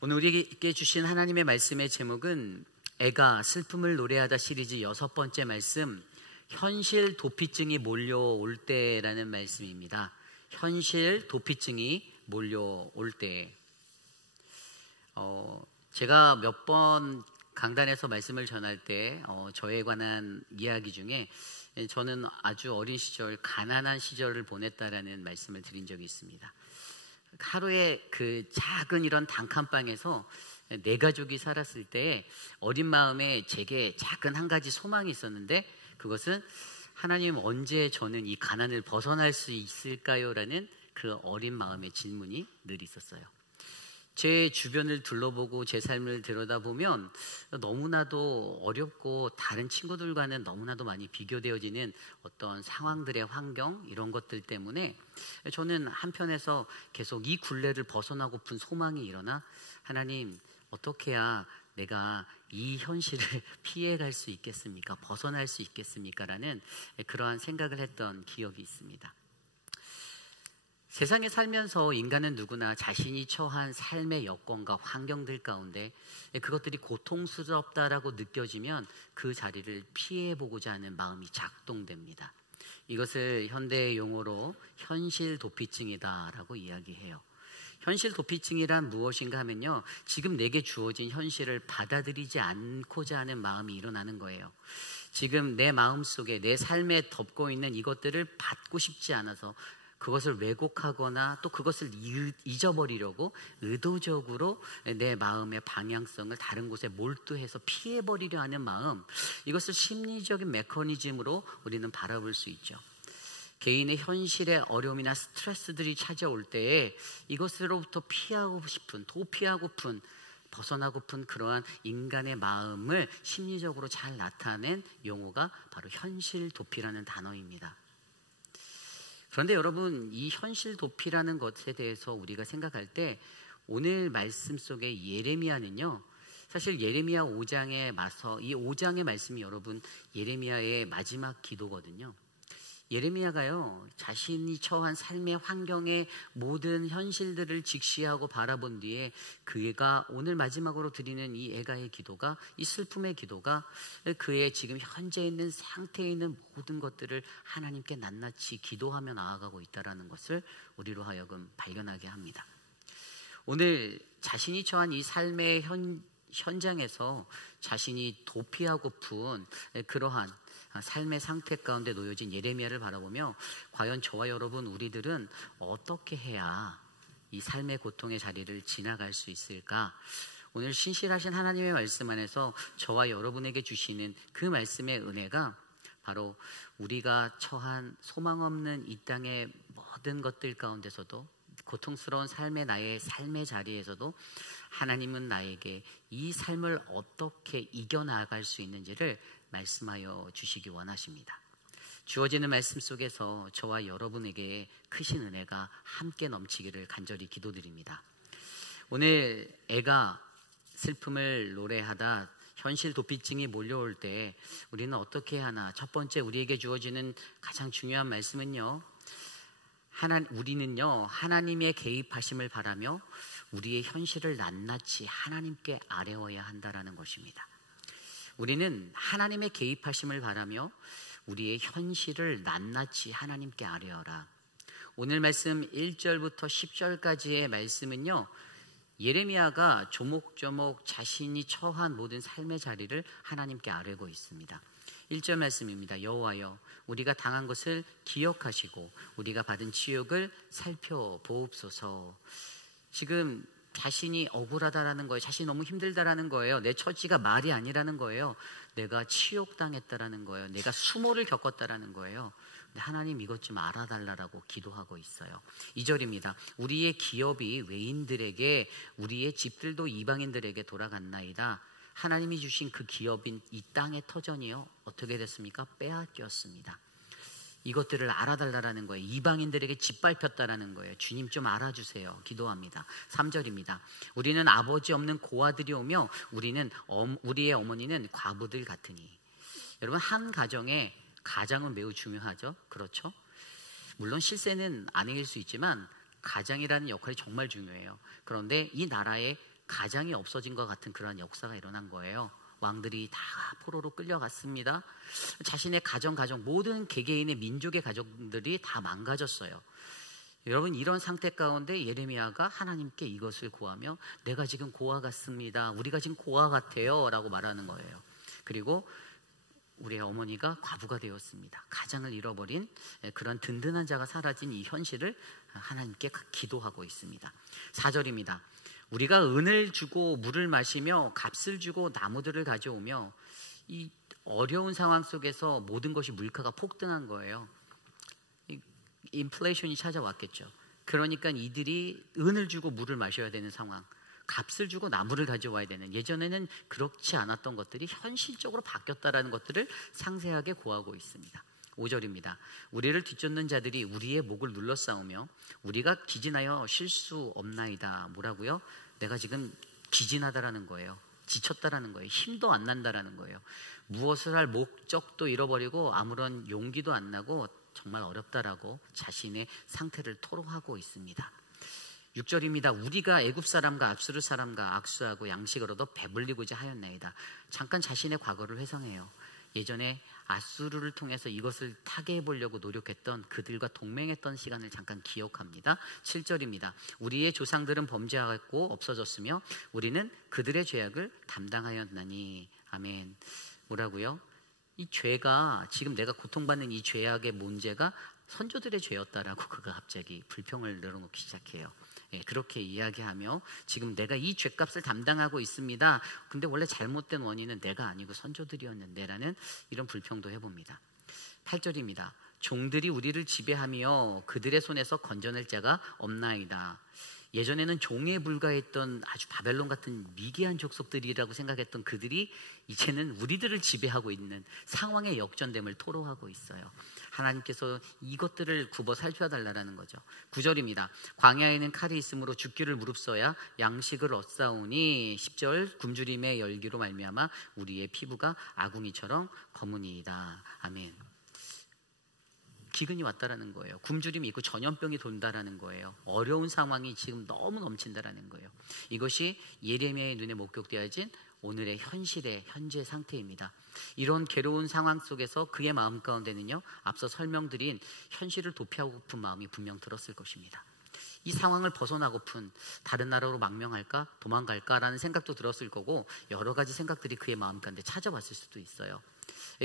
오늘 우리에게 주신 하나님의 말씀의 제목은 애가 슬픔을 노래하다 시리즈 6번째 말씀, 현실 도피증이 몰려올 때라는 말씀입니다. 현실 도피증이 몰려올 때. 제가 몇 번 강단에서 말씀을 전할 때 저에 관한 이야기 중에 저는 아주 어린 시절 가난한 시절을 보냈다라는 말씀을 드린 적이 있습니다. 하루에 그 작은 이런 단칸방에서 네 가족이 살았을 때 어린 마음에 제게 작은 한 가지 소망이 있었는데, 그것은 하나님 언제 저는 이 가난을 벗어날 수 있을까요? 라는 그 어린 마음의 질문이 늘 있었어요. 제 주변을 둘러보고 제 삶을 들여다보면 너무나도 어렵고 다른 친구들과는 너무나도 많이 비교되어지는 어떤 상황들의 환경, 이런 것들 때문에 저는 한편에서 계속 이 굴레를 벗어나고픈 소망이 일어나, 하나님 어떻게 해야 내가 이 현실을 피해갈 수 있겠습니까? 벗어날 수 있겠습니까? 라는 그러한 생각을 했던 기억이 있습니다. 세상에 살면서 인간은 누구나 자신이 처한 삶의 여건과 환경들 가운데 그것들이 고통스럽다라고 느껴지면 그 자리를 피해보고자 하는 마음이 작동됩니다. 이것을 현대의 용어로 현실 도피증이다라고 이야기해요. 현실 도피증이란 무엇인가 하면요, 지금 내게 주어진 현실을 받아들이지 않고자 하는 마음이 일어나는 거예요. 지금 내 마음속에 내 삶에 덮고 있는 이것들을 받고 싶지 않아서 그것을 왜곡하거나 또 그것을 잊어버리려고 의도적으로 내 마음의 방향성을 다른 곳에 몰두해서 피해버리려 하는 마음, 이것을 심리적인 메커니즘으로 우리는 바라볼 수 있죠. 개인의 현실의 어려움이나 스트레스들이 찾아올 때에 이것으로부터 피하고 싶은, 도피하고픈, 벗어나고픈 그러한 인간의 마음을 심리적으로 잘 나타낸 용어가 바로 현실 도피라는 단어입니다. 그런데 여러분, 이 현실 도피라는 것에 대해서 우리가 생각할 때 오늘 말씀 속의 예레미야는요, 사실 예레미야 5장에 맞서, 이 5장의 말씀이 여러분 예레미야의 마지막 기도거든요. 예레미야가요, 자신이 처한 삶의 환경의 모든 현실들을 직시하고 바라본 뒤에 그가 오늘 마지막으로 드리는 이 애가의 기도가, 이 슬픔의 기도가 그의 지금 현재 있는 상태에 있는 모든 것들을 하나님께 낱낱이 기도하며 나아가고 있다는 것을 우리로 하여금 발견하게 합니다. 오늘 자신이 처한 이 삶의 현장에서 자신이 도피하고픈 그러한 삶의 상태 가운데 놓여진 예레미야를 바라보며, 과연 저와 여러분 우리들은 어떻게 해야 이 삶의 고통의 자리를 지나갈 수 있을까? 오늘 신실하신 하나님의 말씀 안에서 저와 여러분에게 주시는 그 말씀의 은혜가 바로 우리가 처한 소망 없는 이 땅의 모든 것들 가운데서도, 고통스러운 나의 삶의 자리에서도 하나님은 나에게 이 삶을 어떻게 이겨나갈 수 있는지를 말씀하여 주시기 원하십니다. 주어지는 말씀 속에서 저와 여러분에게 크신 은혜가 함께 넘치기를 간절히 기도드립니다. 오늘 애가 슬픔을 노래하다 현실 도피증이 몰려올 때 우리는 어떻게 하나? 첫 번째, 우리에게 주어지는 가장 중요한 말씀은요, 우리는요 하나님의 개입하심을 바라며 우리의 현실을 낱낱이 하나님께 아뢰어야 한다라는 것입니다. 우리는 하나님의 개입하심을 바라며 우리의 현실을 낱낱이 하나님께 아뢰어라. 오늘 말씀 1절부터 10절까지의 말씀은요, 예레미야가 조목조목 자신이 처한 모든 삶의 자리를 하나님께 아뢰고 있습니다. 1절 말씀입니다. 여호와여, 우리가 당한 것을 기억하시고 우리가 받은 치욕을 살펴보옵소서. 지금 자신이 억울하다라는 거예요. 자신이 너무 힘들다라는 거예요. 내 처지가 말이 아니라는 거예요. 내가 치욕당했다라는 거예요. 내가 수모를 겪었다라는 거예요. 근데 하나님 이것 좀 알아달라고 기도하고 있어요. 2절입니다. 우리의 기업이 외인들에게, 우리의 집들도 이방인들에게 돌아갔나이다. 하나님이 주신 그 기업인 이 땅의 터전이요, 어떻게 됐습니까? 빼앗겼습니다. 이것들을 알아달라는 거예요. 이방인들에게 짓밟혔다라는 거예요. 주님 좀 알아주세요. 기도합니다. 3절입니다. 우리는 아버지 없는 고아들이 오며 우리의 어머니는 과부들 같으니. 여러분, 한 가장은 매우 중요하죠. 그렇죠? 물론 실세는 아닐 수 있지만 가장이라는 역할이 정말 중요해요. 그런데 이 나라의 가장이 없어진 것 같은 그런 역사가 일어난 거예요. 왕들이 다 포로로 끌려갔습니다. 자신의 가정 모든 개개인의 민족의 가정들이 다 망가졌어요. 여러분, 이런 상태 가운데 예레미야가 하나님께 이것을 구하며 내가 지금 고아 같습니다. 우리가 지금 고아 같아요 라고 말하는 거예요. 그리고 우리의 어머니가 과부가 되었습니다. 가장을 잃어버린 그런 든든한 자가 사라진 이 현실을 하나님께 기도하고 있습니다. 4절입니다. 우리가 은을 주고 물을 마시며 값을 주고 나무들을 가져오며, 이 어려운 상황 속에서 모든 것이 물가가 폭등한 거예요. 인플레이션이 찾아왔겠죠. 그러니까 이들이 은을 주고 물을 마셔야 되는 상황, 값을 주고 나무를 가져와야 되는, 예전에는 그렇지 않았던 것들이 현실적으로 바뀌었다라는 것들을 상세하게 고하고 있습니다. 5절입니다. 우리를 뒤쫓는 자들이 우리의 목을 눌러싸우며 우리가 기진하여 쉴 수 없나이다. 뭐라고요? 내가 지금 기진하다라는 거예요. 지쳤다라는 거예요. 힘도 안 난다라는 거예요. 무엇을 할 목적도 잃어버리고 아무런 용기도 안 나고 정말 어렵다라고 자신의 상태를 토로하고 있습니다. 6절입니다. 우리가 애굽 사람과 압수르 사람과 악수하고 양식을 얻어 배불리고자 하였나이다. 잠깐 자신의 과거를 회상해요. 예전에 아수르를 통해서 이것을 타개해 보려고 노력했던 그들과 동맹했던 시간을 잠깐 기억합니다. 7절입니다. 우리의 조상들은 범죄하였고 없어졌으며 우리는 그들의 죄악을 담당하였나니. 아멘. 뭐라고요? 이 죄가, 지금 내가 고통받는 이 죄악의 문제가 선조들의 죄였다라고 그가 갑자기 불평을 늘어놓기 시작해요. 그렇게 이야기하며 지금 내가 이 죄값을 담당하고 있습니다. 근데 원래 잘못된 원인은 내가 아니고 선조들이었는데 라는 이런 불평도 해봅니다. 8절입니다. 종들이 우리를 지배하며 그들의 손에서 건져낼 자가 없나이다. 예전에는 종에 불과했던 아주 바벨론 같은 미개한 족속들이라고 생각했던 그들이 이제는 우리들을 지배하고 있는 상황의 역전됨을 토로하고 있어요. 하나님께서 이것들을 굽어 살펴달라는 거죠. 9절입니다. 광야에는 칼이 있으므로 죽기를 무릅써야 양식을 얻사오니. 10절. 굶주림의 열기로 말미암아 우리의 피부가 아궁이처럼 검으니이다. 아멘. 기근이 왔다라는 거예요. 굶주림이 있고 전염병이 돈다라는 거예요. 어려운 상황이 지금 너무 넘친다라는 거예요. 이것이 예레미야의 눈에 목격되어진 오늘의 현재 상태입니다. 이런 괴로운 상황 속에서 그의 마음 가운데는요, 앞서 설명드린 현실을 도피하고픈 마음이 분명 들었을 것입니다. 이 상황을 벗어나고픈, 다른 나라로 망명할까 도망갈까라는 생각도 들었을 거고, 여러 가지 생각들이 그의 마음 가운데 찾아왔을 수도 있어요.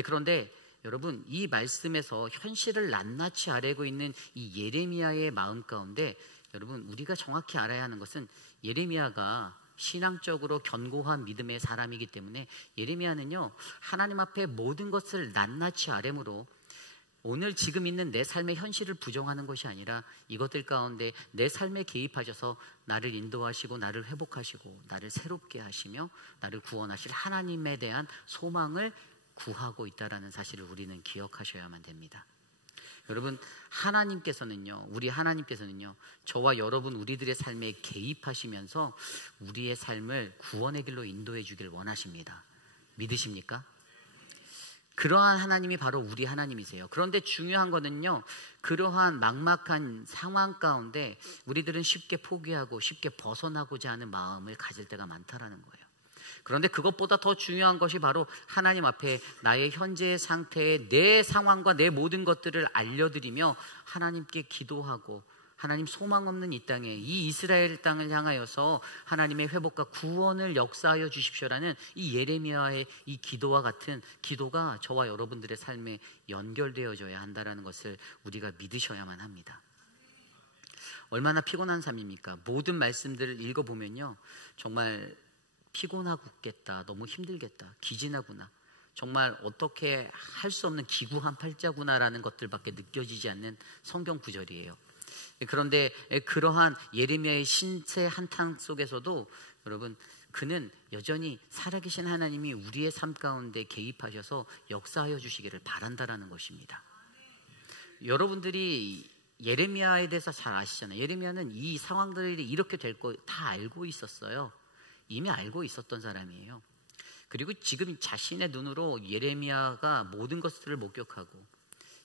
그런데 여러분, 이 말씀에서 현실을 낱낱이 알고 있는 이 예레미야의 마음 가운데, 여러분, 우리가 정확히 알아야 하는 것은 예레미야가 신앙적으로 견고한 믿음의 사람이기 때문에 예레미야는요, 하나님 앞에 모든 것을 낱낱이 아뢰므로 오늘 지금 있는 내 삶의 현실을 부정하는 것이 아니라 이것들 가운데 내 삶에 개입하셔서 나를 인도하시고 나를 회복하시고 나를 새롭게 하시며 나를 구원하실 하나님에 대한 소망을 구하고 있다라는 사실을 우리는 기억하셔야만 됩니다. 여러분, 우리 하나님께서는요, 저와 여러분 우리들의 삶에 개입하시면서 우리의 삶을 구원의 길로 인도해 주길 원하십니다. 믿으십니까? 그러한 하나님이 바로 우리 하나님이세요. 그런데 중요한 거는요, 그러한 막막한 상황 가운데 우리들은 쉽게 포기하고 쉽게 벗어나고자 하는 마음을 가질 때가 많다라는 거예요. 그런데 그것보다 더 중요한 것이 바로 하나님 앞에 나의 현재의 상태에 내 상황과 내 모든 것들을 알려드리며 하나님께 기도하고, 하나님 소망 없는 이 땅에, 이 이스라엘 땅을 향하여서 하나님의 회복과 구원을 역사하여 주십시오라는 이 예레미야의 이 기도와 같은 기도가 저와 여러분들의 삶에 연결되어져야 한다는 것을 우리가 믿으셔야만 합니다. 얼마나 피곤한 삶입니까? 모든 말씀들을 읽어보면요, 정말 피곤하겠다, 너무 힘들겠다, 기진하구나, 정말 어떻게 할 수 없는 기구한 팔자구나라는 것들밖에 느껴지지 않는 성경 구절이에요. 그런데 그러한 예레미야의 신세 한탄 속에서도 여러분, 그는 여전히 살아계신 하나님이 우리의 삶 가운데 개입하셔서 역사하여 주시기를 바란다라는 것입니다. 여러분들이 예레미야에 대해서 잘 아시잖아요. 예레미야는 이 상황들이 이렇게 될 거 다 알고 있었어요. 이미 알고 있었던 사람이에요. 그리고 지금 자신의 눈으로 예레미야가 모든 것들을 목격하고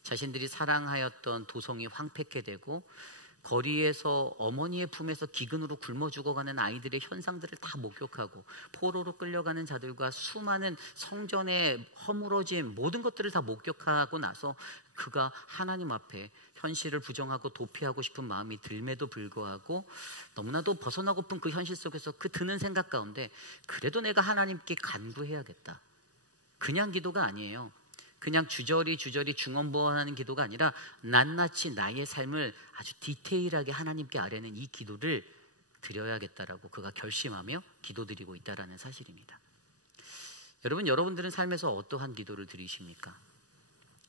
자신들이 사랑하였던 도성이 황폐케 되고 거리에서 어머니의 품에서 기근으로 굶어 죽어가는 아이들의 현상들을 다 목격하고 포로로 끌려가는 자들과 수많은 성전의 허물어진 모든 것들을 다 목격하고 나서 그가 하나님 앞에 현실을 부정하고 도피하고 싶은 마음이 들매도 불구하고 너무나도 벗어나고픈 그 현실 속에서 그 드는 생각 가운데 그래도 내가 하나님께 간구해야겠다. 그냥 기도가 아니에요. 그냥 주저리 중언부언하는 기도가 아니라 낱낱이 나의 삶을 아주 디테일하게 하나님께 아뢰는 이 기도를 드려야겠다라고 그가 결심하며 기도드리고 있다라는 사실입니다. 여러분, 여러분들은 삶에서 어떠한 기도를 드리십니까?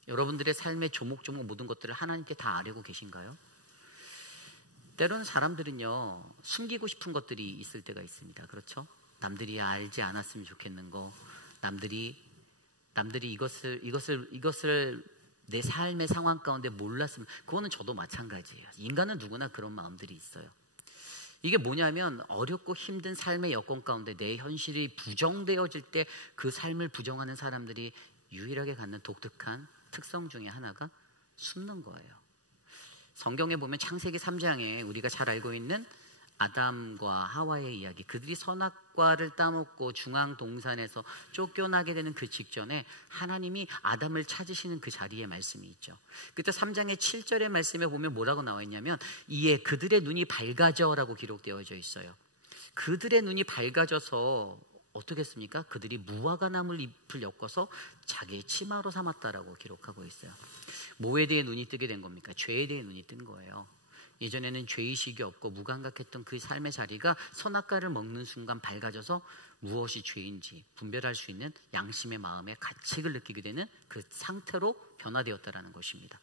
여러분들의 삶의 조목조목 모든 것들을 하나님께 다 아뢰고 계신가요? 때로는 사람들은요, 숨기고 싶은 것들이 있을 때가 있습니다. 그렇죠? 남들이 알지 않았으면 좋겠는 거, 남들이 이것을 내 삶의 상황 가운데 몰랐으면, 그거는 저도 마찬가지예요. 인간은 누구나 그런 마음들이 있어요. 이게 뭐냐면 어렵고 힘든 삶의 여건 가운데 내 현실이 부정되어질 때 그 삶을 부정하는 사람들이 유일하게 갖는 독특한 특성 중에 하나가 숨는 거예요. 성경에 보면 창세기 3장에 우리가 잘 알고 있는 아담과 하와의 이야기, 그들이 선악과를 따먹고 중앙 동산에서 쫓겨나게 되는 그 직전에 하나님이 아담을 찾으시는 그 자리에 말씀이 있죠. 그때 3장의 7절의 말씀에 보면 뭐라고 나와 있냐면 이에 그들의 눈이 밝아져라고 기록되어져 있어요. 그들의 눈이 밝아져서 어떻게 했습니까? 그들이 무화과 나물 잎을 엮어서 자기의 치마로 삼았다라고 기록하고 있어요. 뭐에 대해 눈이 뜨게 된 겁니까? 죄에 대해 눈이 뜬 거예요. 예전에는 죄의식이 없고 무감각했던 그 삶의 자리가 선악과를 먹는 순간 밝아져서 무엇이 죄인지 분별할 수 있는 양심의 마음의 가책을 느끼게 되는 그 상태로 변화되었다라는 것입니다.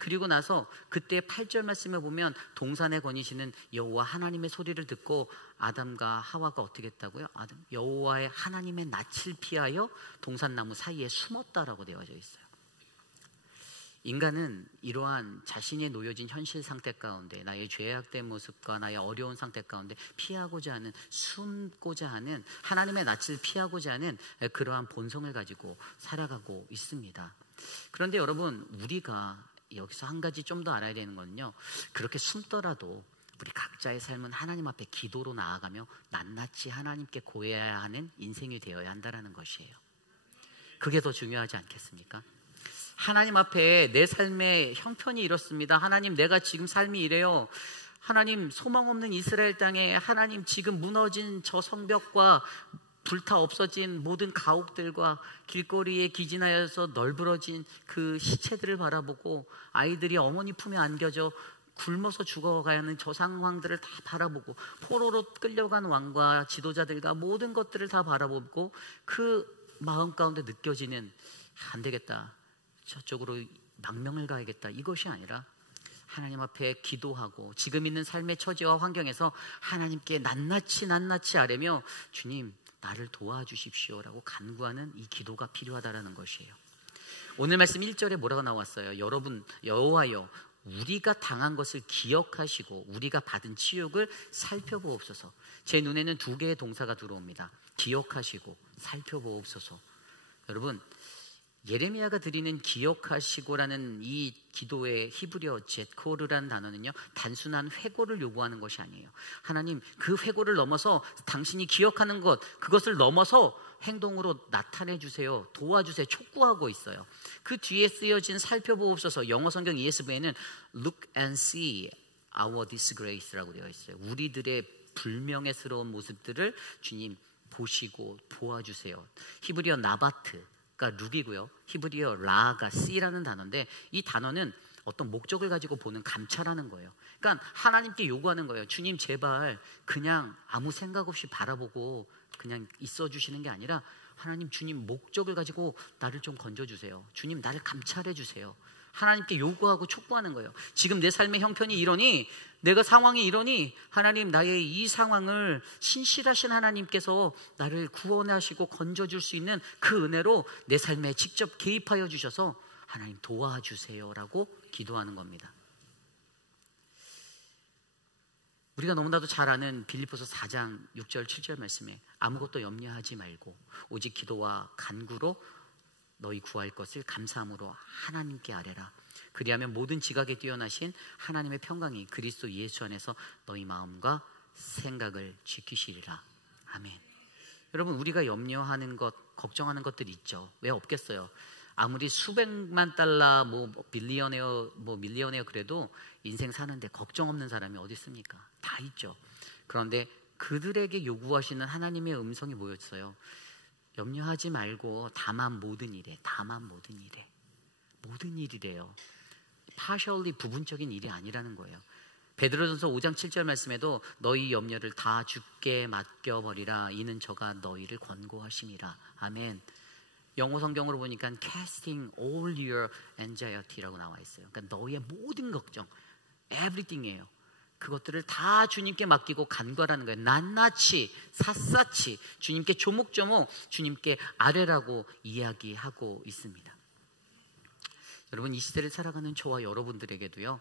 그리고 나서 그때 8절 말씀에 보면 동산에 거니시는 여호와 하나님의 소리를 듣고 아담과 하와가 어떻게 했다고요? 여호와의 하나님의 낯을 피하여 동산나무 사이에 숨었다라고 되어져 있어요. 인간은 이러한 자신이 놓여진 현실 상태 가운데 나의 죄악된 모습과 나의 어려운 상태 가운데 피하고자 하는, 숨고자 하는, 하나님의 낯을 피하고자 하는 그러한 본성을 가지고 살아가고 있습니다. 그런데 여러분, 우리가 여기서 한 가지 좀 더 알아야 되는 건요, 그렇게 숨더라도 우리 각자의 삶은 하나님 앞에 기도로 나아가며 낱낱이 하나님께 고해야 하는 인생이 되어야 한다는 것이에요. 그게 더 중요하지 않겠습니까? 하나님 앞에 내 삶의 형편이 이렇습니다. 하나님, 내가 지금 삶이 이래요. 하나님, 소망 없는 이스라엘 땅에 하나님 지금 무너진 저 성벽과 불타 없어진 모든 가옥들과 길거리에 기진하여서 널브러진 그 시체들을 바라보고 아이들이 어머니 품에 안겨져 굶어서 죽어가는 저 상황들을 다 바라보고 포로로 끌려간 왕과 지도자들과 모든 것들을 다 바라보고 그 마음 가운데 느껴지는 안 되겠다, 저쪽으로 망명을 가야겠다, 이것이 아니라 하나님 앞에 기도하고 지금 있는 삶의 처지와 환경에서 하나님께 낱낱이 아뢰며 주님, 나를 도와주십시오라고 간구하는 이 기도가 필요하다라는 것이에요. 오늘 말씀 1절에 뭐라고 나왔어요? 여러분, 여호와여, 우리가 당한 것을 기억하시고 우리가 받은 치욕을 살펴보옵소서. 제 눈에는 두 개의 동사가 들어옵니다. 기억하시고 살펴보옵소서. 여러분, 예레미야가 드리는 기억하시고라는 이 기도의 히브리어 제코르라는 단어는요, 단순한 회고를 요구하는 것이 아니에요. 하나님, 그 회고를 넘어서 당신이 기억하는 것, 그것을 넘어서 행동으로 나타내 주세요, 도와주세요, 촉구하고 있어요. 그 뒤에 쓰여진 살펴보옵소서, 영어 성경 ESV에는 Look and see our disgrace라고 되어 있어요. 우리들의 불명예스러운 모습들을 주님 보시고 도와주세요. 히브리어 나바트 가 룩이고요, 히브리어 라가 씨라는 단어인데 이 단어는 어떤 목적을 가지고 보는 감찰하는 거예요. 그러니까 하나님께 요구하는 거예요. 주님, 제발 그냥 아무 생각 없이 바라보고 그냥 있어 주시는 게 아니라 하나님, 주님 목적을 가지고 나를 좀 건져주세요. 주님, 나를 감찰해 주세요. 하나님께 요구하고 촉구하는 거예요. 지금 내 삶의 형편이 이러니, 내가 상황이 이러니 하나님, 나의 이 상황을 신실하신 하나님께서 나를 구원하시고 건져줄 수 있는 그 은혜로 내 삶에 직접 개입하여 주셔서 하나님 도와주세요라고 기도하는 겁니다. 우리가 너무나도 잘 아는 빌립보서 4장 6절 7절 말씀에 아무것도 염려하지 말고 오직 기도와 간구로 너희 구할 것을 감사함으로 하나님께 아뢰라. 그리하면 모든 지각에 뛰어나신 하나님의 평강이 그리스도 예수 안에서 너희 마음과 생각을 지키시리라. 아멘. 여러분, 우리가 염려하는 것, 걱정하는 것들이 있죠. 왜 없겠어요? 아무리 수백만 달러, 밀리어네어 그래도 인생 사는데 걱정 없는 사람이 어디 있습니까? 다 있죠. 그런데 그들에게 요구하시는 하나님의 음성이 뭐였어요? 염려하지 말고 다만 모든 일에, 모든 일이래요. partially, 부분적인 일이 아니라는 거예요. 베드로전서 5장 7절 말씀에도 너희 염려를 다 주께 맡겨버리라. 이는 저가 너희를 권고하심이라. 아멘. 영어 성경으로 보니까 casting all your anxiety라고 나와 있어요. 그러니까 너희의 모든 걱정, everything이에요. 그것들을 다 주님께 맡기고 간과라는 거예요. 낱낱이, 샅샅이 주님께 조목조목 주님께 아뢰라고 이야기하고 있습니다. 여러분, 이 시대를 살아가는 저와 여러분들에게도요,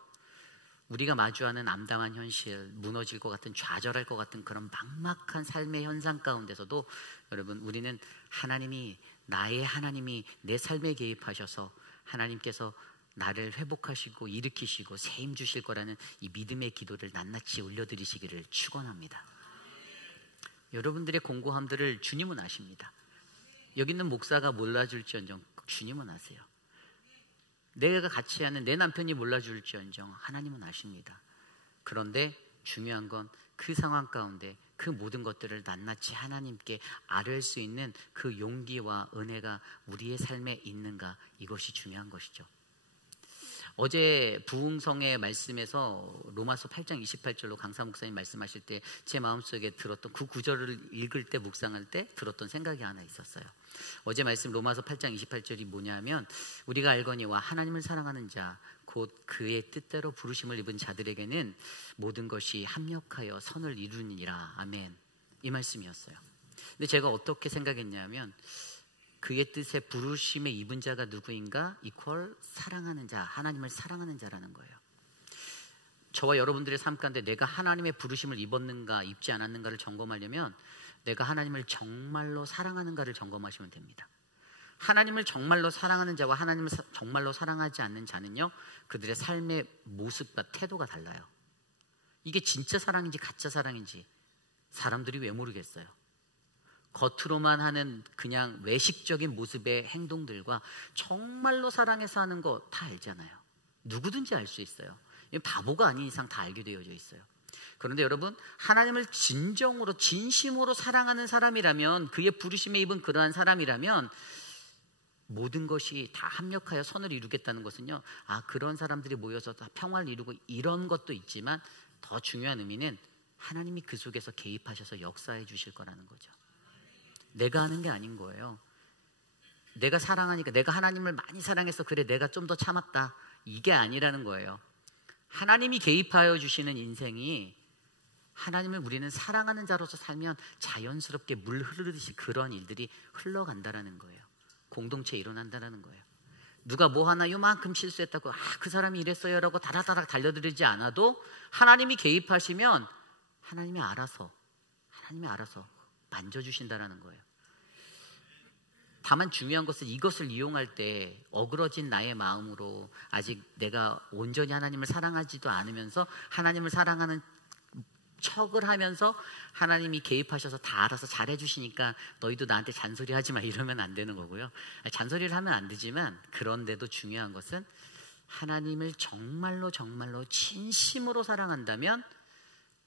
우리가 마주하는 암담한 현실, 무너질 것 같은, 좌절할 것 같은 그런 막막한 삶의 현상 가운데서도 여러분, 우리는 나의 하나님이 내 삶에 개입하셔서 하나님께서 나를 회복하시고 일으키시고 새 힘 주실 거라는 이 믿음의 기도를 낱낱이 올려드리시기를 축원합니다. 여러분들의 공고함들을 주님은 아십니다. 여기 있는 목사가 몰라줄지언정 주님은 아세요. 내가 같이 하는 내 남편이 몰라줄지언정 하나님은 아십니다. 그런데 중요한 건 그 상황 가운데 그 모든 것들을 낱낱이 하나님께 아뢰할 수 있는 그 용기와 은혜가 우리의 삶에 있는가, 이것이 중요한 것이죠. 어제 부흥성의 말씀에서 로마서 8장 28절로 강사 목사님 말씀하실 때 제 마음속에 들었던 그 구절을 읽을 때, 묵상할 때 들었던 생각이 하나 있었어요. 어제 말씀 로마서 8장 28절이 뭐냐면, 우리가 알거니와 하나님을 사랑하는 자 곧 그의 뜻대로 부르심을 입은 자들에게는 모든 것이 합력하여 선을 이루니라. 아멘. 이 말씀이었어요. 근데 제가 어떻게 생각했냐면, 그의 뜻에 부르심에 입은 자가 누구인가? 이퀄 사랑하는 자, 하나님을 사랑하는 자라는 거예요. 저와 여러분들의 삶 가운데 내가 하나님의 부르심을 입었는가 입지 않았는가를 점검하려면 내가 하나님을 정말로 사랑하는가를 점검하시면 됩니다. 하나님을 정말로 사랑하는 자와 하나님을 정말로 사랑하지 않는 자는요, 그들의 삶의 모습과 태도가 달라요. 이게 진짜 사랑인지 가짜 사랑인지 사람들이 왜 모르겠어요? 겉으로만 하는 그냥 외식적인 모습의 행동들과 정말로 사랑해서 하는 거 다 알잖아요. 누구든지 알 수 있어요. 바보가 아닌 이상 다 알게 되어져 있어요. 그런데 여러분, 하나님을 진정으로 진심으로 사랑하는 사람이라면, 그의 부르심에 입은 그러한 사람이라면 모든 것이 다 합력하여 선을 이루겠다는 것은요, 그런 사람들이 모여서 다 평화를 이루고 이런 것도 있지만 더 중요한 의미는 하나님이 그 속에서 개입하셔서 역사해 주실 거라는 거죠. 내가 하는 게 아닌 거예요. 내가 사랑하니까, 내가 하나님을 많이 사랑해서 그래 내가 좀 더 참았다, 이게 아니라는 거예요. 하나님이 개입하여 주시는 인생이, 하나님을 우리는 사랑하는 자로서 살면 자연스럽게 물 흐르듯이 그런 일들이 흘러간다라는 거예요. 공동체에 일어난다라는 거예요. 누가 뭐 하나 요만큼 실수했다고 그 사람이 이랬어요 라고 다다다닥 달려들지 않아도 하나님이 개입하시면 하나님이 알아서 만져주신다라는 거예요. 다만 중요한 것은 이것을 이용할 때 어그러진 나의 마음으로 아직 내가 온전히 하나님을 사랑하지도 않으면서 하나님을 사랑하는 척을 하면서 하나님이 개입하셔서 다 알아서 잘해주시니까 너희도 나한테 잔소리하지 마, 이러면 안 되는 거고요. 잔소리를 하면 안 되지만, 그런데도 중요한 것은 하나님을 정말로 진심으로 사랑한다면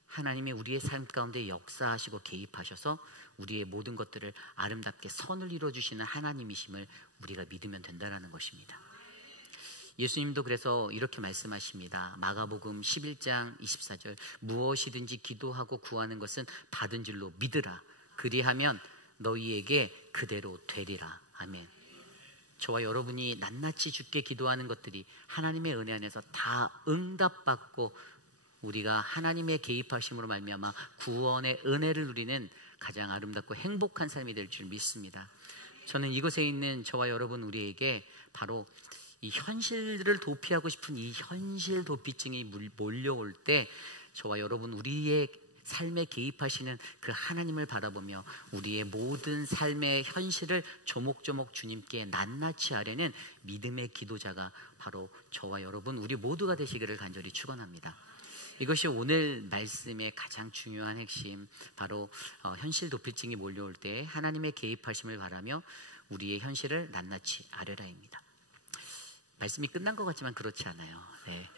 하나님이 우리의 삶 가운데 역사하시고 개입하셔서 우리의 모든 것들을 아름답게 선을 이루어주시는 하나님이심을 우리가 믿으면 된다는 것입니다. 예수님도 그래서 이렇게 말씀하십니다. 마가복음 11장 24절, 무엇이든지 기도하고 구하는 것은 받은 줄로 믿으라. 그리하면 너희에게 그대로 되리라. 아멘. 저와 여러분이 낱낱이 주께 기도하는 것들이 하나님의 은혜 안에서 다 응답받고 우리가 하나님의 개입하심으로 말미암아 구원의 은혜를 누리는 가장 아름답고 행복한 삶이 될 줄 믿습니다. 저는 이곳에 있는 저와 여러분 우리에게 바로 이 현실을 도피하고 싶은 이 현실 도피증이 몰려올 때 저와 여러분 우리의 삶에 개입하시는 그 하나님을 바라보며 우리의 모든 삶의 현실을 조목조목 주님께 낱낱이 아뢰는 믿음의 기도자가 바로 저와 여러분 우리 모두가 되시기를 간절히 축원합니다. 이것이 오늘 말씀의 가장 중요한 핵심, 바로 현실 도피증이 몰려올 때 하나님의 개입하심을 바라며 우리의 현실을 낱낱이 아뢰라입니다. 말씀이 끝난 것 같지만 그렇지 않아요. 네.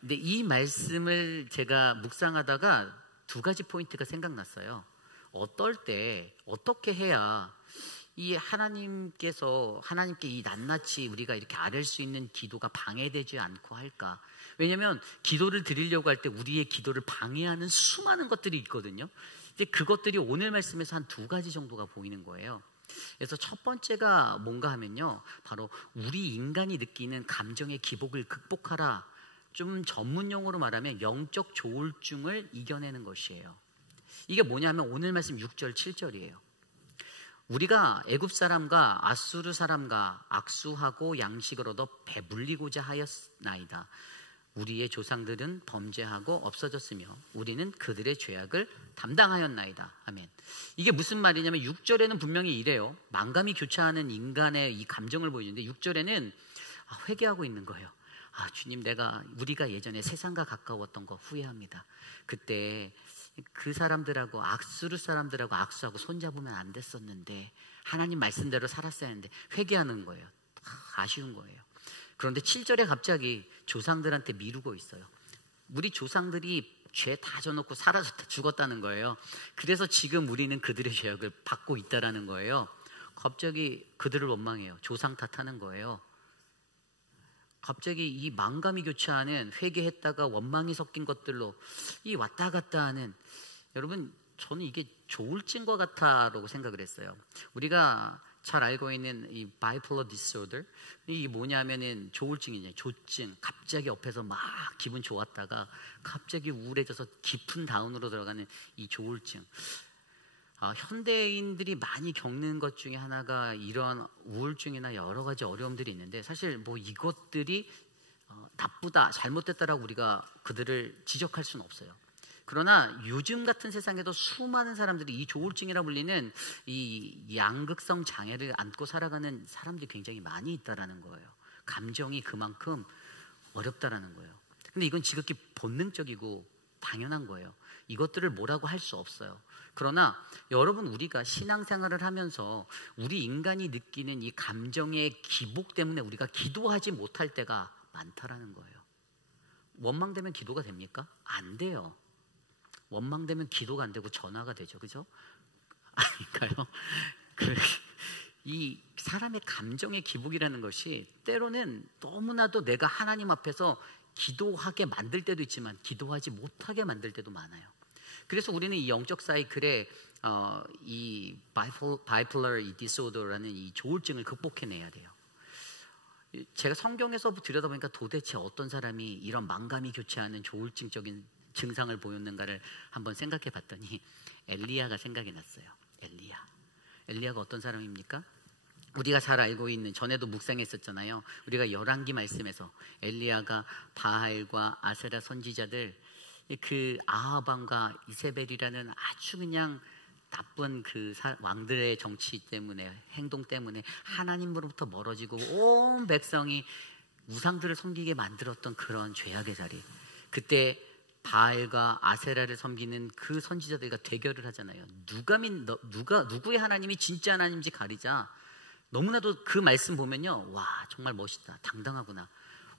근데 이 말씀을 제가 묵상하다가 두 가지 포인트가 생각났어요. 어떨 때 어떻게 해야 이 하나님께 이 낱낱이 우리가 이렇게 아뢰 수 있는 기도가 방해되지 않고 할까? 왜냐하면 기도를 드리려고 할 때 우리의 기도를 방해하는 수많은 것들이 있거든요. 이제 그것들이 오늘 말씀에서 한 두 가지 정도가 보이는 거예요. 그래서 첫 번째가 뭔가 하면요, 바로 우리 인간이 느끼는 감정의 기복을 극복하라. 좀 전문 용어로 말하면 영적 조울증을 이겨내는 것이에요. 이게 뭐냐면 오늘 말씀 6절 7절이에요. 우리가 애굽 사람과 아수르 사람과 악수하고 양식을 얻어 배불리고자 하였나이다. 우리의 조상들은 범죄하고 없어졌으며 우리는 그들의 죄악을 담당하였나이다. 아멘. 이게 무슨 말이냐면 6절에는 분명히 이래요. 만감이 교차하는 인간의 이 감정을 보여주는데 6절에는 회개하고 있는 거예요. 주님, 우리가 예전에 세상과 가까웠던 거 후회합니다. 그때 그 사람들하고 아수르 사람들하고 악수하고 손잡으면 안 됐었는데 하나님 말씀대로 살았어야 했는데 회개하는 거예요. 아쉬운 거예요. 그런데 7절에 갑자기 조상들한테 미루고 있어요. 우리 조상들이 죄 다 져놓고 사라졌다 죽었다는 거예요. 그래서 지금 우리는 그들의 죄악을 받고 있다라는 거예요. 갑자기 그들을 원망해요. 조상 탓하는 거예요. 갑자기 이 만감이 교차하는 회개했다가 원망이 섞인 것들로 이 왔다 갔다 하는, 여러분 저는 이게 조울증과 같다라고 생각을 했어요. 우리가 잘 알고 있는 이 bipolar disorder, 이게 뭐냐면은 조울증이냐, 조증. 갑자기 옆에서 막 기분 좋았다가 갑자기 우울해져서 깊은 다운으로 들어가는 이 조울증. 현대인들이 많이 겪는 것 중에 하나가 이런 우울증이나 여러 가지 어려움들이 있는데, 사실 뭐 이것들이 나쁘다, 잘못됐다라고 우리가 그들을 지적할 수는 없어요. 그러나 요즘 같은 세상에도 수많은 사람들이 이 조울증이라 불리는 이 양극성 장애를 안고 살아가는 사람들이 굉장히 많이 있다라는 거예요. 감정이 그만큼 어렵다라는 거예요. 근데 이건 지극히 본능적이고 당연한 거예요. 이것들을 뭐라고 할 수 없어요. 그러나 여러분, 우리가 신앙생활을 하면서 우리 인간이 느끼는 이 감정의 기복 때문에 우리가 기도하지 못할 때가 많다라는 거예요. 원망되면 기도가 됩니까? 안 돼요. 원망되면 기도가 안 되고 전화가 되죠. 그죠? 아닌가요? 이 사람의 감정의 기복이라는 것이 때로는 너무나도 내가 하나님 앞에서 기도하게 만들 때도 있지만 기도하지 못하게 만들 때도 많아요. 그래서 우리는 이 영적 사이클에 이 bipolar disorder라는 이 조울증을 극복해내야 돼요. 제가 성경에서 들여다보니까 도대체 어떤 사람이 이런 만감이 교차하는 조울증적인 증상을 보였는가를 한번 생각해 봤더니 엘리야가 생각이 났어요. 엘리야가 어떤 사람입니까? 우리가 잘 알고 있는, 전에도 묵상했었잖아요. 우리가 열왕기 말씀에서 엘리야가 바알과 아세라 선지자들, 그 아하방과 이세벨이라는 아주 그냥 나쁜 그 왕들의 정치 때문에, 행동 때문에 하나님으로부터 멀어지고 온 백성이 우상들을 섬기게 만들었던 그런 죄악의 자리. 그때 바알과 아세라를 섬기는 그 선지자들과 대결을 하잖아요. 누구의 하나님이 진짜 하나님인지 가리자. 너무나도 그 말씀 보면요, 와, 정말 멋있다, 당당하구나.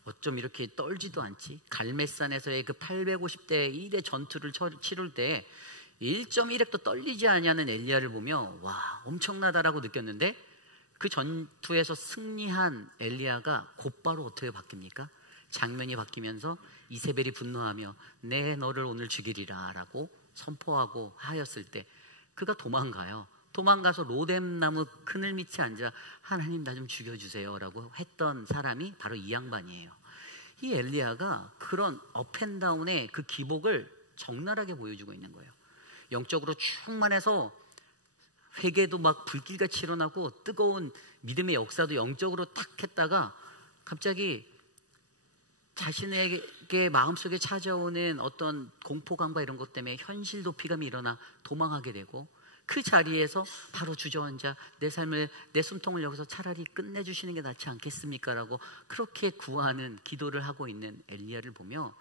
어쩜 이렇게 떨지도 않지? 갈멜산에서의 그 850대 1의 전투를 치룰 때 1.1획도 떨리지 않냐는 엘리야를 보며 와, 엄청나다라고 느꼈는데, 그 전투에서 승리한 엘리야가 곧바로 어떻게 바뀝니까? 장면이 바뀌면서 이세벨이 분노하며 내 너를 오늘 죽이리라 라고 선포하고 하였을 때 그가 도망가서 로뎀나무 그늘 밑에 앉아 하나님 나 좀 죽여주세요 라고 했던 사람이 바로 이 양반이에요. 이 엘리야가 그런 업앤다운의 그 기복을 적나라하게 보여주고 있는 거예요. 영적으로 충만해서 회개도 막 불길같이 일어나고 뜨거운 믿음의 역사도 영적으로 딱 했다가 갑자기 자신에게 마음속에 찾아오는 어떤 공포감과 이런 것 때문에 현실 도피감이 일어나 도망하게 되고, 그 자리에서 바로 주저앉아 내 삶을, 내 숨통을 여기서 차라리 끝내주시는 게 낫지 않겠습니까? 라고 그렇게 구하는 기도를 하고 있는 엘리야를 보며,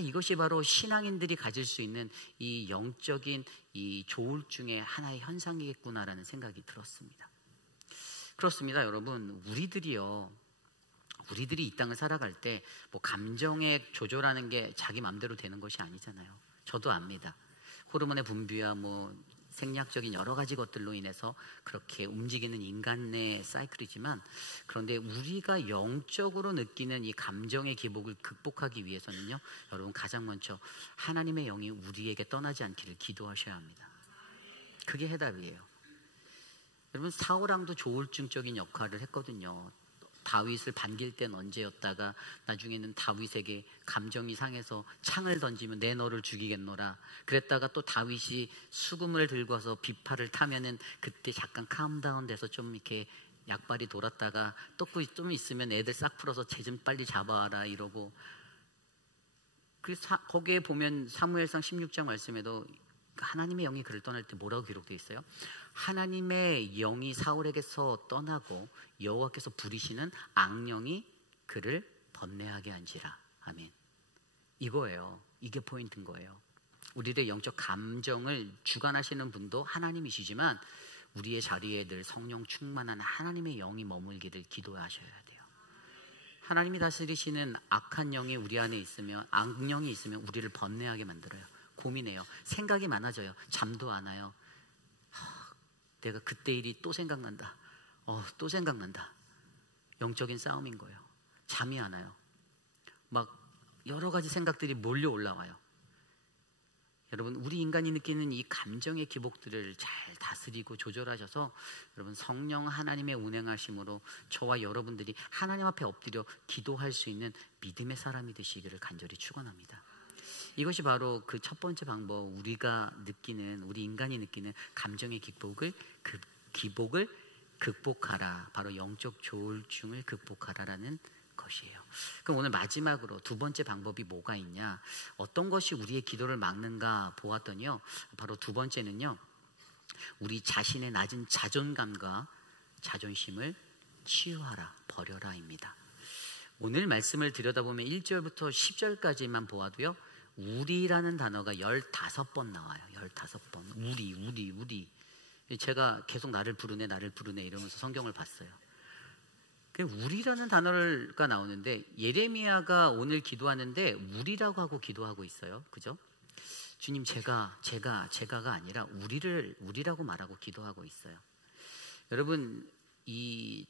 이것이 바로 신앙인들이 가질 수 있는 이 영적인 이 조울증의 하나의 현상이겠구나라는 생각이 들었습니다. 그렇습니다, 여러분. 우리들이 이 땅을 살아갈 때 뭐 감정에 조절하는 게 자기 맘대로 되는 것이 아니잖아요. 저도 압니다. 호르몬의 분비와 뭐 생리학적인 여러 가지 것들로 인해서 그렇게 움직이는 인간의 사이클이지만, 그런데 우리가 영적으로 느끼는 이 감정의 기복을 극복하기 위해서는요, 여러분, 가장 먼저 하나님의 영이 우리에게 떠나지 않기를 기도하셔야 합니다. 그게 해답이에요. 여러분, 사울왕도 조울증적인 역할을 했거든요. 다윗을 반길 땐 언제였다가 나중에는 다윗에게 감정이 상해서 창을 던지면 내 너를 죽이겠노라 그랬다가, 또 다윗이 수금을 들고 와서 비파를 타면은 그때 잠깐 캄다운 돼서 좀 이렇게 약발이 돌았다가, 또 좀 있으면 애들 싹 풀어서 쟤 좀 빨리 잡아와라 이러고. 거기에 보면 사무엘상 16장 말씀에도 하나님의 영이 그를 떠날 때 뭐라고 기록되어 있어요? 하나님의 영이 사울에게서 떠나고 여호와께서 부리시는 악령이 그를 번뇌하게 한지라. 아멘. 이거예요. 이게 포인트인 거예요. 우리의 영적 감정을 주관하시는 분도 하나님이시지만, 우리의 자리에 늘 성령 충만한 하나님의 영이 머물기를 기도하셔야 돼요. 하나님이 다스리시는 악한 영이 우리 안에 있으면, 악령이 있으면 우리를 번뇌하게 만들어요. 고민해요. 생각이 많아져요. 잠도 안 와요. 내가 그때 일이 또 생각난다. 또 생각난다. 영적인 싸움인 거예요. 잠이 안 와요. 막 여러 가지 생각들이 몰려 올라와요. 여러분, 우리 인간이 느끼는 이 감정의 기복들을 잘 다스리고 조절하셔서, 여러분, 성령 하나님의 운행하심으로 저와 여러분들이 하나님 앞에 엎드려 기도할 수 있는 믿음의 사람이 되시기를 간절히 축원합니다. 이것이 바로 그 첫 번째 방법, 우리가 느끼는, 우리 인간이 느끼는 감정의 기복을 극복하라, 바로 영적 조울증을 극복하라라는 것이에요. 그럼 오늘 마지막으로 두 번째 방법이 뭐가 있냐, 어떤 것이 우리의 기도를 막는가 보았더니요, 바로 두 번째는요, 우리 자신의 낮은 자존감과 자존심을 치유하라, 버려라입니다. 오늘 말씀을 들여다보면 1절부터 10절까지만 보아도요, 우리라는 단어가 15번 나와요. 15번. 우리. 제가 계속 나를 부르네 이러면서 성경을 봤어요. 우리라는 단어가 나오는데, 예레미야가 오늘 기도하는데 우리라고 하고 기도하고 있어요. 그죠? 주님, 제가가 아니라 우리라고 말하고 기도하고 있어요. 여러분, 이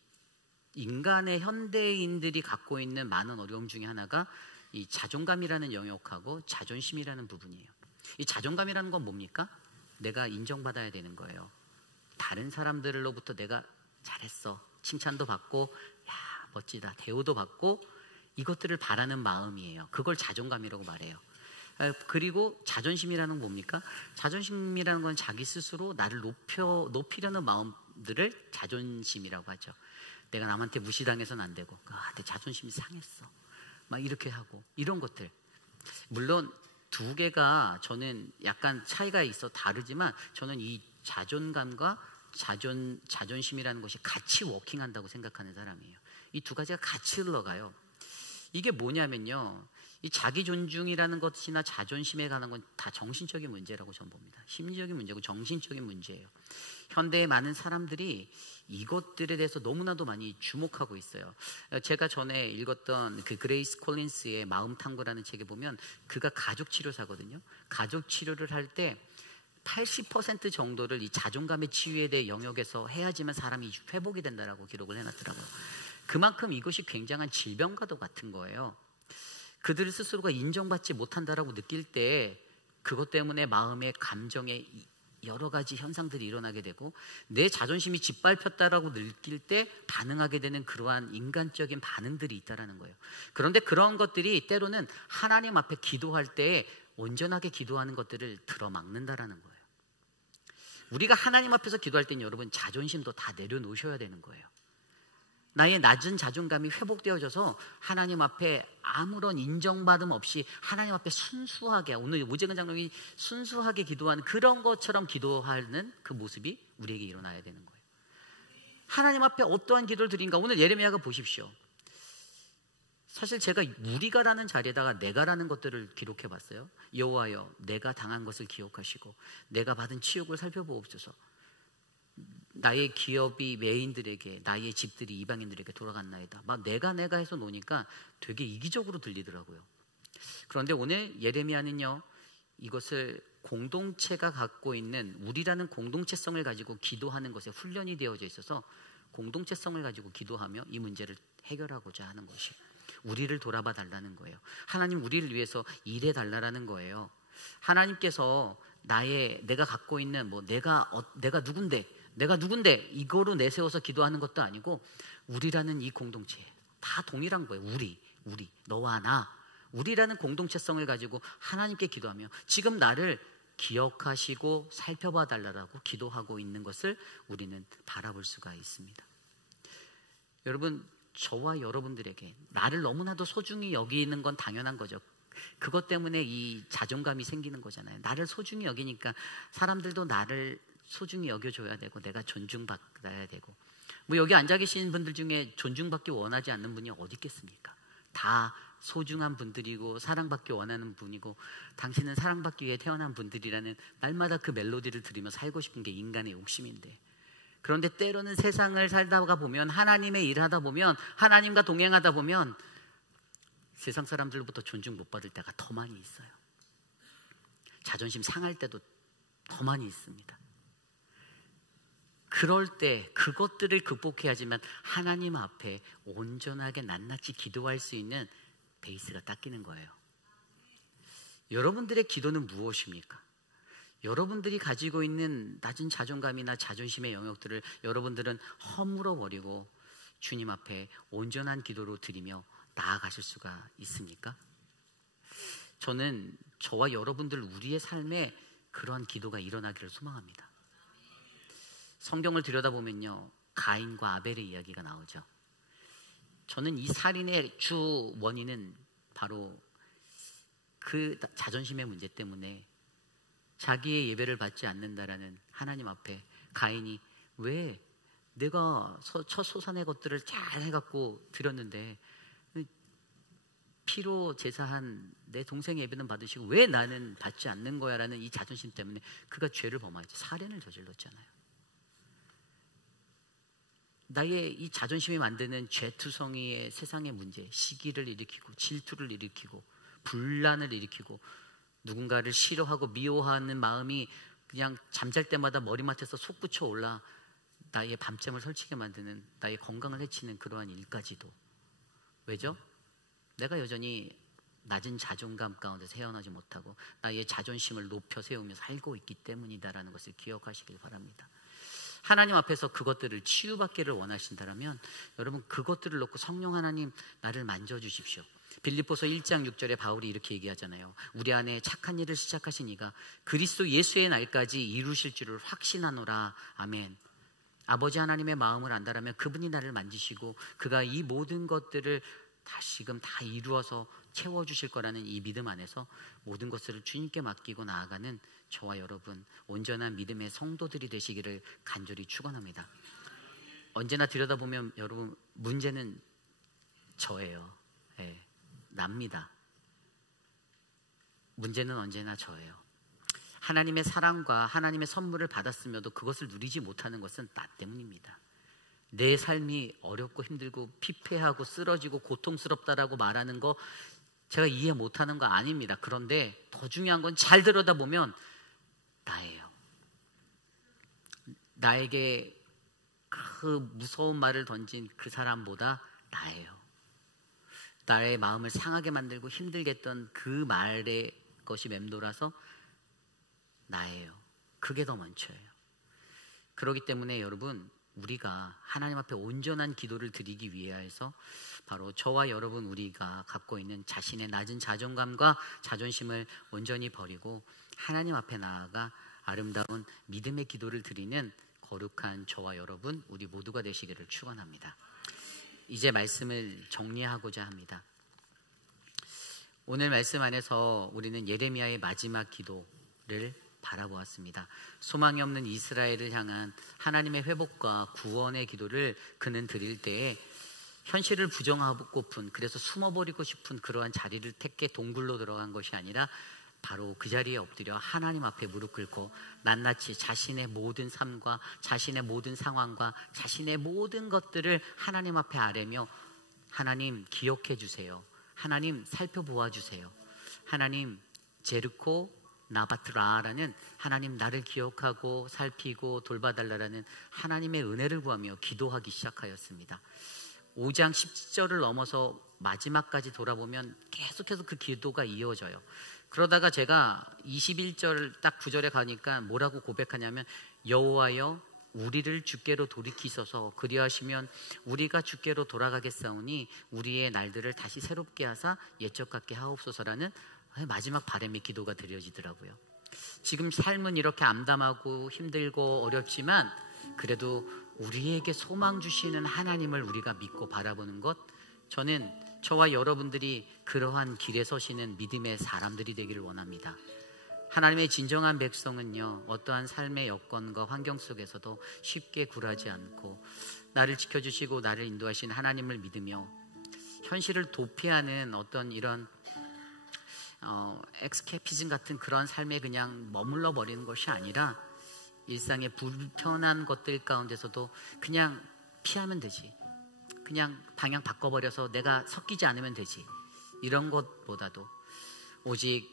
인간의 현대인들이 갖고 있는 많은 어려움 중에 하나가 이 자존감이라는 영역하고 자존심이라는 부분이에요. 이 자존감이라는 건 뭡니까? 내가 인정받아야 되는 거예요. 다른 사람들로부터 내가 잘했어, 칭찬도 받고, 야 멋지다, 대우도 받고, 이것들을 바라는 마음이에요. 그걸 자존감이라고 말해요. 그리고 자존심이라는 건 뭡니까? 자존심이라는 건 자기 스스로 나를 높이려는 마음들을 자존심이라고 하죠. 내가 남한테 무시당해서는 안 되고, 내 자존심이 상했어, 막 이렇게 하고, 이런 것들. 물론 두 개가 저는 약간 차이가 있어 다르지만, 저는 이 자존감과 자존심이라는 것이 같이 워킹한다고 생각하는 사람이에요. 이 두 가지가 같이 흘러가요. 이게 뭐냐면요, 이 자기 존중이라는 것이나 자존심에 관한 건 다 정신적인 문제라고 저는 봅니다. 심리적인 문제고 정신적인 문제예요. 현대의 많은 사람들이 이것들에 대해서 너무나도 많이 주목하고 있어요. 제가 전에 읽었던 그 그레이스 콜린스의 마음탐구라는 책에 보면, 그가 가족치료사거든요. 가족치료를 할 때 80% 정도를 이 자존감의 치유에 대해 영역에서 해야지만 사람이 회복이 된다라고 기록을 해놨더라고요. 그만큼 이것이 굉장한 질병과도 같은 거예요. 그들 스스로가 인정받지 못한다라고 느낄 때, 그것 때문에 마음의 감정에 여러 가지 현상들이 일어나게 되고, 내 자존심이 짓밟혔다라고 느낄 때 반응하게 되는 그러한 인간적인 반응들이 있다라는 거예요. 그런데 그런 것들이 때로는 하나님 앞에 기도할 때 온전하게 기도하는 것들을 들어막는다라는 거예요. 우리가 하나님 앞에서 기도할 때는 여러분, 자존심도 다 내려놓으셔야 되는 거예요. 나의 낮은 자존감이 회복되어져서 하나님 앞에 아무런 인정받음 없이 하나님 앞에 순수하게, 오늘 오재근 장로님이 순수하게 기도하는 그런 것처럼 기도하는 그 모습이 우리에게 일어나야 되는 거예요. 하나님 앞에 어떠한 기도를 드린가? 오늘 예레미야가 보십시오. 사실 제가 우리가라는 자리에다가 내가라는 것들을 기록해 봤어요. 여호와여, 내가 당한 것을 기억하시고 내가 받은 치욕을 살펴보옵소서. 나의 기업이 매인들에게, 나의 집들이 이방인들에게 돌아갔나이다. 막 내가 해서 노니까 되게 이기적으로 들리더라고요. 그런데 오늘 예레미야는요, 이것을 공동체가 갖고 있는, 우리라는 공동체성을 가지고 기도하는 것에 훈련이 되어져 있어서 공동체성을 가지고 기도하며 이 문제를 해결하고자 하는 것이, 우리를 돌아봐 달라는 거예요. 하나님, 우리를 위해서 일해 달라는 거예요. 하나님께서 내가 갖고 있는 내가 누군데 이거로 내세워서 기도하는 것도 아니고, 우리라는 이 공동체 다 동일한 거예요. 우리 너와 나, 우리라는 공동체성을 가지고 하나님께 기도하며 지금 나를 기억하시고 살펴봐 달라고 기도하고 있는 것을 우리는 바라볼 수가 있습니다. 여러분, 저와 여러분들에게 나를 너무나도 소중히 여기는 건 당연한 거죠. 그것 때문에 이 자존감이 생기는 거잖아요. 나를 소중히 여기니까 사람들도 나를 소중히 여겨줘야 되고 내가 존중받아야 되고, 여기 앉아 계신 분들 중에 존중받기 원하지 않는 분이 어디 있겠습니까? 다 소중한 분들이고 사랑받기 원하는 분이고, 당신은 사랑받기 위해 태어난 분들이라는 날마다 그 멜로디를 들으며 살고 싶은 게 인간의 욕심인데, 그런데 때로는 세상을 살다가 보면, 하나님의 일을 하다 보면, 하나님과 동행하다 보면 세상 사람들로부터 존중 못 받을 때가 더 많이 있어요. 자존심 상할 때도 더 많이 있습니다. 그럴 때 그것들을 극복해야지만 하나님 앞에 온전하게 낱낱이 기도할 수 있는 베이스가 닦이는 거예요. 여러분들의 기도는 무엇입니까? 여러분들이 가지고 있는 낮은 자존감이나 자존심의 영역들을 여러분들은 허물어 버리고 주님 앞에 온전한 기도로 드리며 나아가실 수가 있습니까? 저는 저와 여러분들, 우리의 삶에 그러한 기도가 일어나기를 소망합니다. 성경을 들여다보면요, 가인과 아벨의 이야기가 나오죠. 저는 이 살인의 주 원인은 바로 그 자존심의 문제 때문에 자기의 예배를 받지 않는다라는 하나님 앞에 가인이, 왜 내가 첫 소산의 것들을 잘 해갖고 드렸는데 피로 제사한 내 동생의 예배는 받으시고 왜 나는 받지 않는 거야? 라는 이 자존심 때문에 그가 죄를 범하였죠. 살인을 저질렀잖아요. 나의 이 자존심이 만드는 죄투성이의 세상의 문제, 시기를 일으키고 질투를 일으키고 분란을 일으키고 누군가를 싫어하고 미워하는 마음이 그냥 잠잘 때마다 머리맡에서 솟구쳐 올라 나의 밤잠을 설치게 만드는, 나의 건강을 해치는 그러한 일까지도. 왜죠? 내가 여전히 낮은 자존감 가운데서 헤어나지 못하고 나의 자존심을 높여 세우며 살고 있기 때문이다라는 것을 기억하시길 바랍니다. 하나님 앞에서 그것들을 치유받기를 원하신다면 여러분, 그것들을 놓고 성령 하나님 나를 만져주십시오. 빌립보서 1장 6절에 바울이 이렇게 얘기하잖아요. 우리 안에 착한 일을 시작하신 이가 그리스도 예수의 날까지 이루실 줄을 확신하노라. 아멘. 아버지 하나님의 마음을 안다라면 그분이 나를 만지시고 그가 이 모든 것들을 다시금 다 이루어서 채워주실 거라는 이 믿음 안에서 모든 것을 주님께 맡기고 나아가는 저와 여러분, 온전한 믿음의 성도들이 되시기를 간절히 축원합니다. 언제나 들여다보면 여러분, 문제는 저예요. 네, 납니다. 문제는 언제나 저예요. 하나님의 사랑과 하나님의 선물을 받았으며도 그것을 누리지 못하는 것은 나 때문입니다. 내 삶이 어렵고 힘들고 피폐하고 쓰러지고 고통스럽다라고 말하는 거 제가 이해 못하는 거 아닙니다. 그런데 더 중요한 건 잘 들여다보면 나예요. 나에게 그 무서운 말을 던진 그 사람보다 나예요. 나의 마음을 상하게 만들고 힘들게 했던 그 말의 것이 맴돌아서 나예요. 그게 더 먼저예요. 그렇기 때문에 여러분, 우리가 하나님 앞에 온전한 기도를 드리기 위해서 바로 저와 여러분, 우리가 갖고 있는 자신의 낮은 자존감과 자존심을 온전히 버리고 하나님 앞에 나아가 아름다운 믿음의 기도를 드리는 거룩한 저와 여러분, 우리 모두가 되시기를 축원합니다. 이제 말씀을 정리하고자 합니다. 오늘 말씀 안에서 우리는 예레미야의 마지막 기도를 바라보았습니다. 소망이 없는 이스라엘을 향한 하나님의 회복과 구원의 기도를 그는 드릴 때에 현실을 부정하고픈, 그래서 숨어버리고 싶은 그러한 자리를 택해 동굴로 들어간 것이 아니라 바로 그 자리에 엎드려 하나님 앞에 무릎 꿇고 낱낱이 자신의 모든 삶과 자신의 모든 상황과 자신의 모든 것들을 하나님 앞에 아뢰며, 하나님 기억해 주세요, 하나님 살펴보아 주세요, 하나님 제르코 나바트라라는 하나님 나를 기억하고 살피고 돌봐달라라는 하나님의 은혜를 구하며 기도하기 시작하였습니다. 5장 10절을 넘어서 마지막까지 돌아보면 계속해서 그 기도가 이어져요. 그러다가 제가 21절 딱 9절에 가니까 뭐라고 고백하냐면, 여호와여 우리를 주께로 돌이키소서, 그리하시면 우리가 주께로 돌아가겠사오니 우리의 날들을 다시 새롭게 하사 옛적 같게 하옵소서라는 마지막 바람의 기도가 드려지더라고요. 지금 삶은 이렇게 암담하고 힘들고 어렵지만 그래도 우리에게 소망 주시는 하나님을 우리가 믿고 바라보는 것, 저는 저와 여러분들이 그러한 길에 서시는 믿음의 사람들이 되기를 원합니다. 하나님의 진정한 백성은요, 어떠한 삶의 여건과 환경 속에서도 쉽게 굴하지 않고 나를 지켜주시고 나를 인도하신 하나님을 믿으며 현실을 도피하는 어떤 이런 엑스케피즘 같은 그런 삶에 그냥 머물러 버리는 것이 아니라 일상의 불편한 것들 가운데서도 그냥 피하면 되지, 그냥 방향 바꿔버려서 내가 섞이지 않으면 되지, 이런 것보다도 오직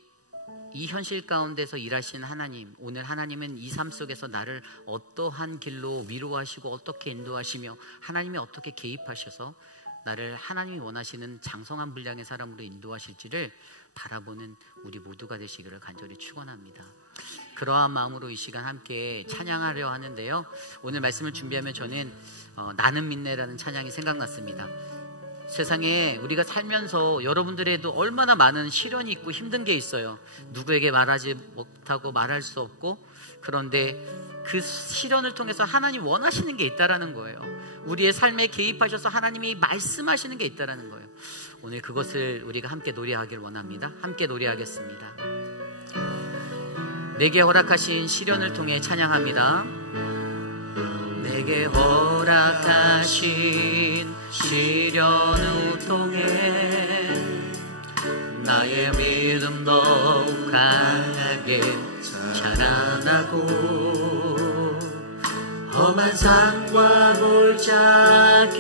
이 현실 가운데서 일하신 하나님, 오늘 하나님은 이 삶 속에서 나를 어떠한 길로 위로하시고 어떻게 인도하시며 하나님이 어떻게 개입하셔서 나를 하나님이 원하시는 장성한 분량의 사람으로 인도하실지를 바라보는 우리 모두가 되시기를 간절히 축원합니다. 그러한 마음으로 이 시간 함께 찬양하려 하는데요, 오늘 말씀을 준비하면 저는 나는 믿네라는 찬양이 생각났습니다. 세상에 우리가 살면서 여러분들에도 얼마나 많은 시련이 있고 힘든 게 있어요. 누구에게 말하지 못하고 말할 수 없고, 그런데 그 시련을 통해서 하나님 원하시는 게 있다라는 거예요. 우리의 삶에 개입하셔서 하나님이 말씀하시는 게 있다라는 거예요. 오늘 그것을 우리가 함께 노래하길 원합니다. 함께 노래하겠습니다. 내게 허락하신 시련을 통해 찬양합니다. 내게 허락하신 시련을 통해 나의 믿음 더욱 강하게 자라나고, 험한 산과 골짜기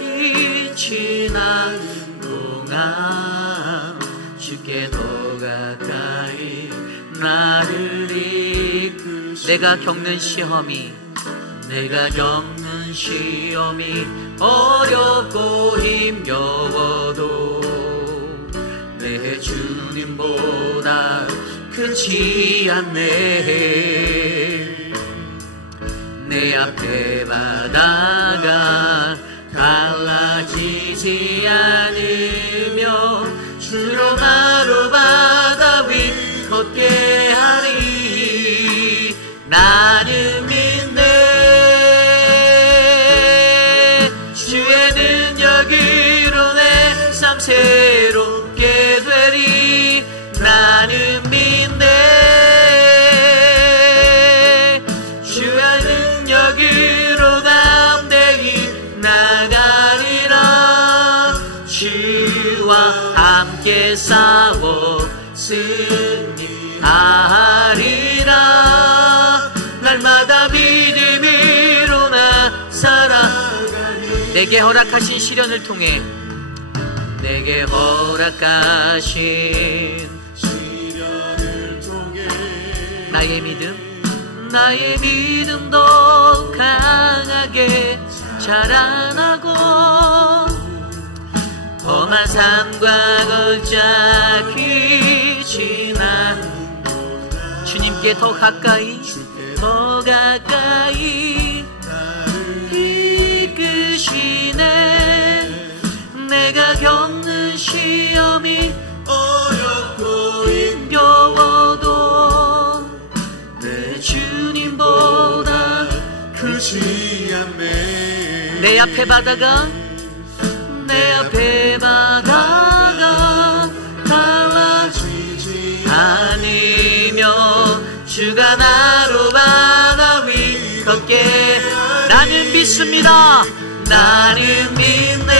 지나는 동안 주께 더 가까이 나를 이끄시고, 내가 겪는 시험이 어렵고 힘겨워도 내 주님보다 크지 않네. 내 앞에 바다가 달라지지 않으며 주로 나로 바다 위 걷게 하리. 나는 믿네. 주의 능력으로 내 삶 새롭게 되리. 나는 믿네. 주의 능력으로 담대히 나가리라. 주와 함께 싸워 승리하리라. 날마다 믿음으로 나 살아가리. 내게 허락하신 시련을 통해, 내게 허락하신 시련을 통해 나의 믿음 더 강하게 자라나고, 험한 산과 골짜기 지나는 주님께 더 가까이 이끄시네. 내가 겪는 시험이 어렵고 힘겨워도 내 주님보다 크지 않네. 내 앞에 바다가 내 앞에 바다가 갈라지지 않으며 주가 나로 바다 위 걷게 나는 믿습니다. 나는 믿네.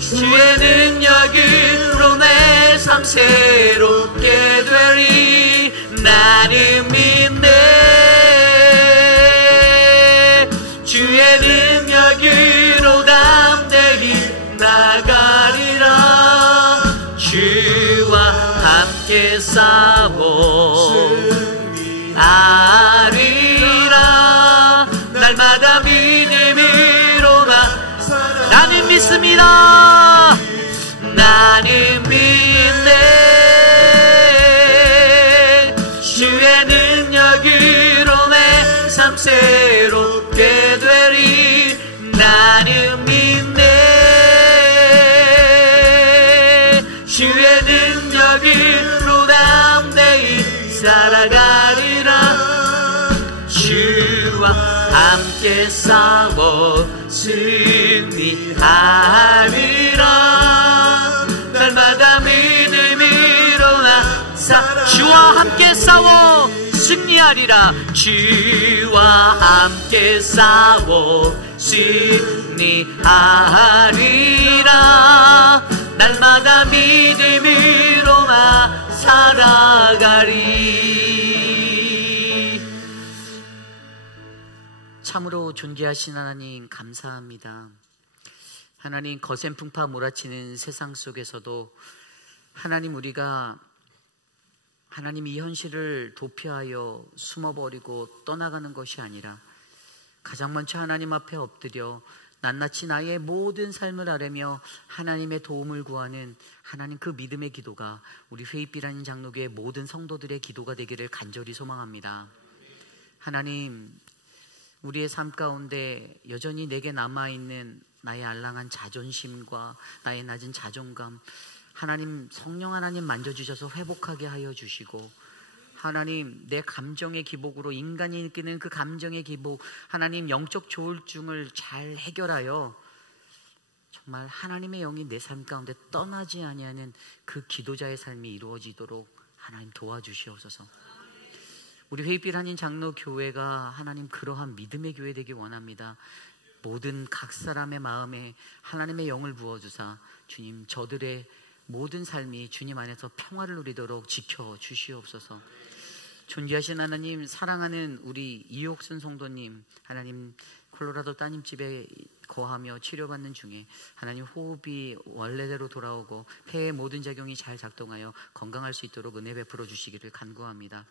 주의 능력으로 내 삶 새롭게 되리. 나는 믿네. 주의 능력으로 담대히 나가리라. 주와 함께 싸워 아리라. 날마다 믿음으로 나는 믿습니다. 나는 믿네. 주의 능력으로 내 삶 새롭게 되리. 나는 믿네. 주의 능력으로 담대히 살아가리라. 주와 함께 싸워 승리하리라. 날마다 믿음으로 나 주와 함께 싸워 승리하리라. 주와 함께 싸워 승리하리라. 날마다 믿음으로 나 살아가리. 참으로 존귀하신 하나님 감사합니다. 하나님, 거센 풍파 몰아치는 세상 속에서도 하나님, 우리가 하나님 이 현실을 도피하여 숨어버리고 떠나가는 것이 아니라 가장 먼저 하나님 앞에 엎드려 낱낱이 나의 모든 삶을 아뢰며 하나님의 도움을 구하는 하나님 그 믿음의 기도가 우리 회입비라는 장로교의 모든 성도들의 기도가 되기를 간절히 소망합니다. 하나님, 우리의 삶 가운데 여전히 내게 남아있는 나의 알랑한 자존심과 나의 낮은 자존감, 하나님, 성령 하나님 만져주셔서 회복하게 하여 주시고, 하나님, 내 감정의 기복으로 인간이 느끼는 그 감정의 기복, 하나님 영적 조울증을 잘 해결하여 정말 하나님의 영이 내 삶 가운데 떠나지 아니하는 그 기도자의 삶이 이루어지도록 하나님 도와주시옵소서. 우리 회입빌 한인 장로교회가 하나님 그러한 믿음의 교회 되기 원합니다. 모든 각 사람의 마음에 하나님의 영을 부어주사 주님, 저들의 모든 삶이 주님 안에서 평화를 누리도록 지켜주시옵소서. 존귀하신 하나님, 사랑하는 우리 이옥순 성도님, 하나님 콜로라도 따님집에 거하며 치료받는 중에 하나님 호흡이 원래대로 돌아오고 폐의 모든 작용이 잘 작동하여 건강할 수 있도록 은혜 베풀어 주시기를 간구합니다.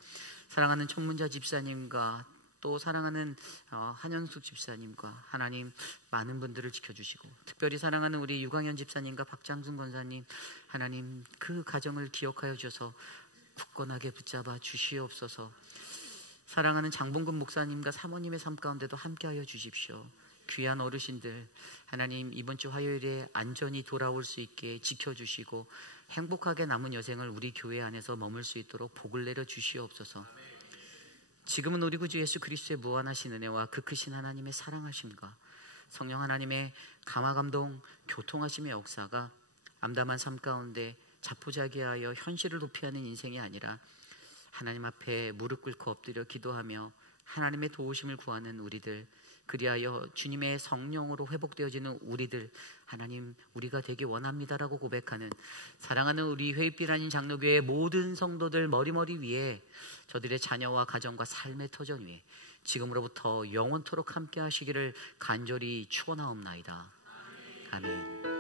사랑하는 천문자 집사님과 또 사랑하는 한현숙 집사님과 하나님 많은 분들을 지켜주시고, 특별히 사랑하는 우리 유광현 집사님과 박장순 권사님, 하나님 그 가정을 기억하여 주셔서 굳건하게 붙잡아 주시옵소서. 사랑하는 장봉근 목사님과 사모님의 삶 가운데도 함께하여 주십시오. 귀한 어르신들, 하나님 이번 주 화요일에 안전히 돌아올 수 있게 지켜주시고 행복하게 남은 여생을 우리 교회 안에서 머물 수 있도록 복을 내려 주시옵소서. 지금은 우리 구주 예수 그리스도의 무한하신 은혜와 그 크신 하나님의 사랑하심과 성령 하나님의 감화감동 교통하심의 역사가 암담한 삶 가운데 자포자기하여 현실을 도피하는 인생이 아니라 하나님 앞에 무릎 꿇고 엎드려 기도하며 하나님의 도우심을 구하는 우리들, 그리하여 주님의 성령으로 회복되어지는 우리들, 하나님 우리가 되기 원합니다라고 고백하는 사랑하는 우리 회입빌 한인 장로교회의 모든 성도들 머리머리 위에, 저들의 자녀와 가정과 삶의 터전 위에 지금으로부터 영원토록 함께 하시기를 간절히 축원하옵나이다. 아멘.